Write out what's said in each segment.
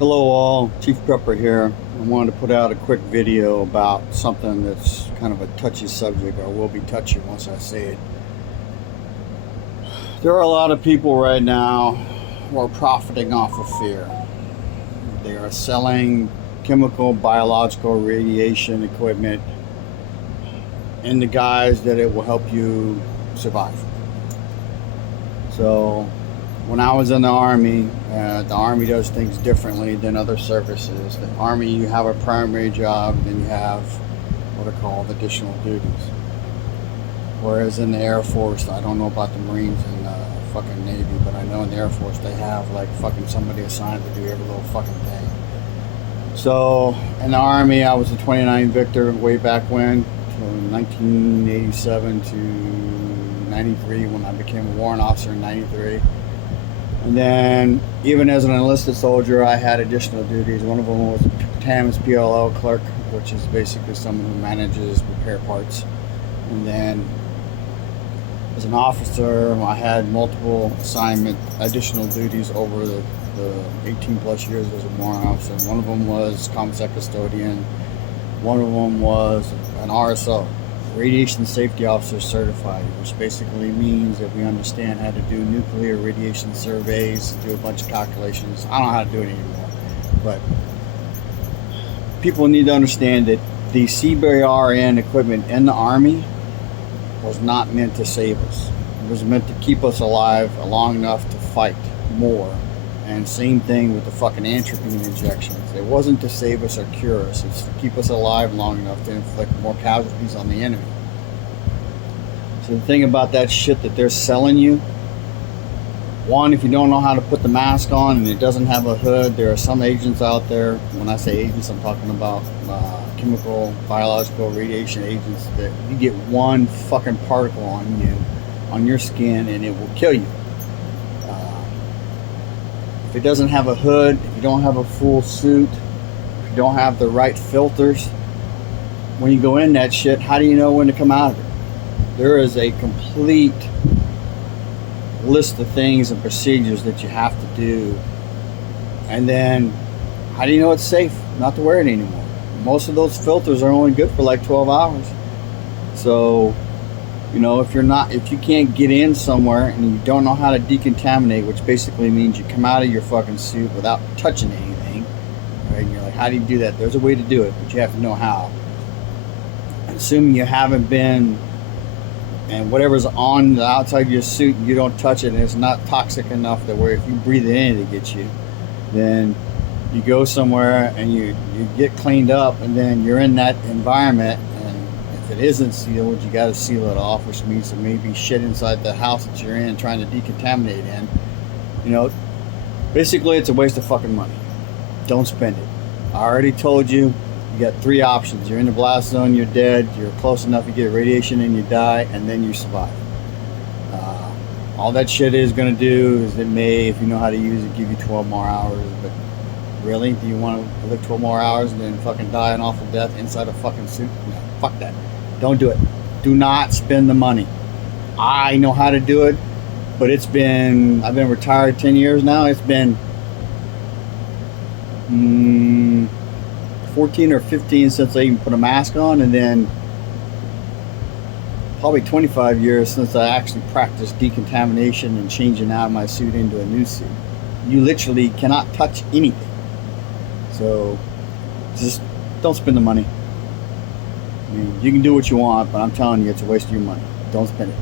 Hello all, Chief Prepper here. I wanted to put out a quick video about something that's kind of a touchy subject, or will be touchy once I say it. There are a lot of people right now who are profiting off of fear. They are selling chemical, biological, radiation equipment in the guise that it will help you survive. So when I was in the Army does things differently than other services. The Army, you have a primary job, then you have what are called additional duties. Whereas in the Air Force, I don't know about the Marines and the fucking Navy, but I know in the Air Force they have like fucking somebody assigned to do every little fucking thing. So in the Army, I was a 29 Victor way back when, from 1987 to 93 when I became a warrant officer in 93. And then, even as an enlisted soldier, I had additional duties. One of them was a TAMS PLL clerk, which is basically someone who manages repair parts. And then, as an officer, I had multiple additional duties over the 18 plus years as a warrant officer. One of them was ComSec custodian. One of them was an RSO, Radiation Safety Officer Certified, which basically means that we understand how to do nuclear radiation surveys, do a bunch of calculations. I don't know how to do it anymore, but people need to understand that the cbrn equipment in the Army was not meant to save us. It was meant to keep us alive long enough to fight more. And same thing with the fucking atropine injections. It wasn't to save us or cure us. It's to keep us alive long enough to inflict more casualties on the enemy. So the thing about that shit that they're selling you, one, if you don't know how to put the mask on and it doesn't have a hood, there are some agents out there. When I say agents, I'm talking about chemical, biological, radiation agents that you get one fucking particle on you, on your skin, and it will kill you. If it doesn't have a hood, if you don't have a full suit, if you don't have the right filters, when you go in that shit, how do you know when to come out of it? There is a complete list of things and procedures that you have to do. And then, how do you know it's safe not to wear it anymore? Most of those filters are only good for like 12 hours. So, you know, if you can't get in somewhere and you don't know how to decontaminate, which basically means you come out of your fucking suit without touching anything, right? And you're like, how do you do that? There's a way to do it, but you have to know how. And assuming you haven't been, and whatever's on the outside of your suit, you don't touch it, and it's not toxic enough that where if you breathe it in, it gets you, then you go somewhere and you get cleaned up, and then you're in that environment. If it isn't sealed, you got to seal it off, which means there may be shit inside the house that you're in trying to decontaminate in. You know, basically it's a waste of fucking money. Don't spend it. I already told you, you got three options. You're in the blast zone, you're dead. You're close enough, you get radiation and you die, and then you survive. All that shit is going to do is it may, if you know how to use it, give you 12 more hours. But really, do you want to live 12 more hours and then fucking die an awful death inside a fucking suit? No, fuck that. Don't do it. Do not spend the money. I know how to do it, but I've been retired 10 years now. It's been 14 or 15 since I even put a mask on, and then probably 25 years since I actually practiced decontamination and changing out my suit into a new suit. You literally cannot touch anything. So just don't spend the money. I mean, you can do what you want, but I'm telling you, it's a waste of your money. Don't spend it.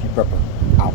Chief Prepper, out.